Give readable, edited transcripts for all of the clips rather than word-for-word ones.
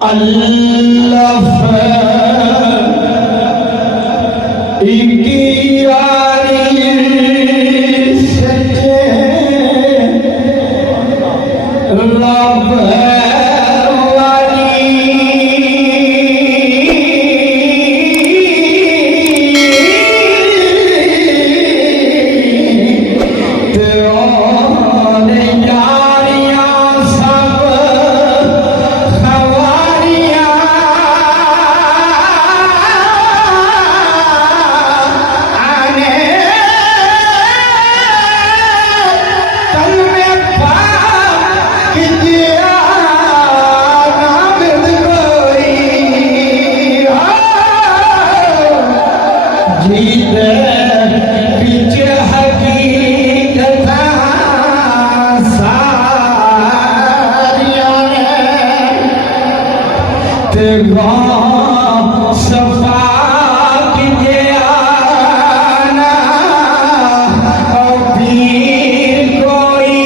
अल्लाह की यारी सच्चे रब वाली तेरे यारियां सब खवारियां आने तन में पाक दिया नाबिद कोई जीते पीछे हकीकत सारियां तेरा सफा किया ना अभी कोई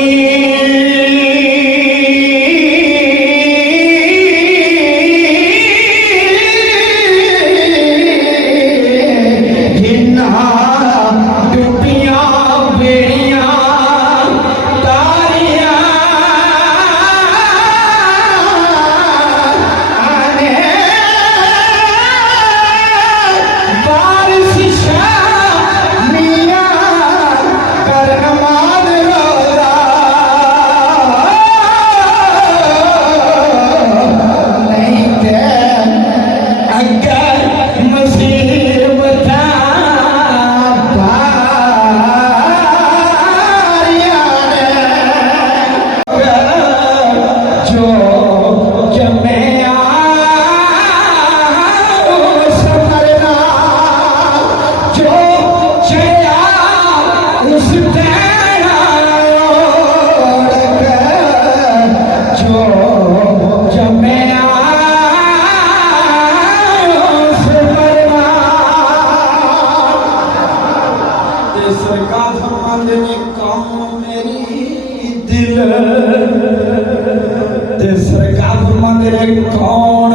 जिन्ना डुबियां बेड़ियां तारियां आने बारिश शामियां कर नमाज रोजा नहीं थे अगर मुसीबत जो जमया उस मरना जो चया उस तेरा जो जमया उस मरना सरकार फरमाते ने कौम मेरी दिल ते सरकार फरमाते ने कौन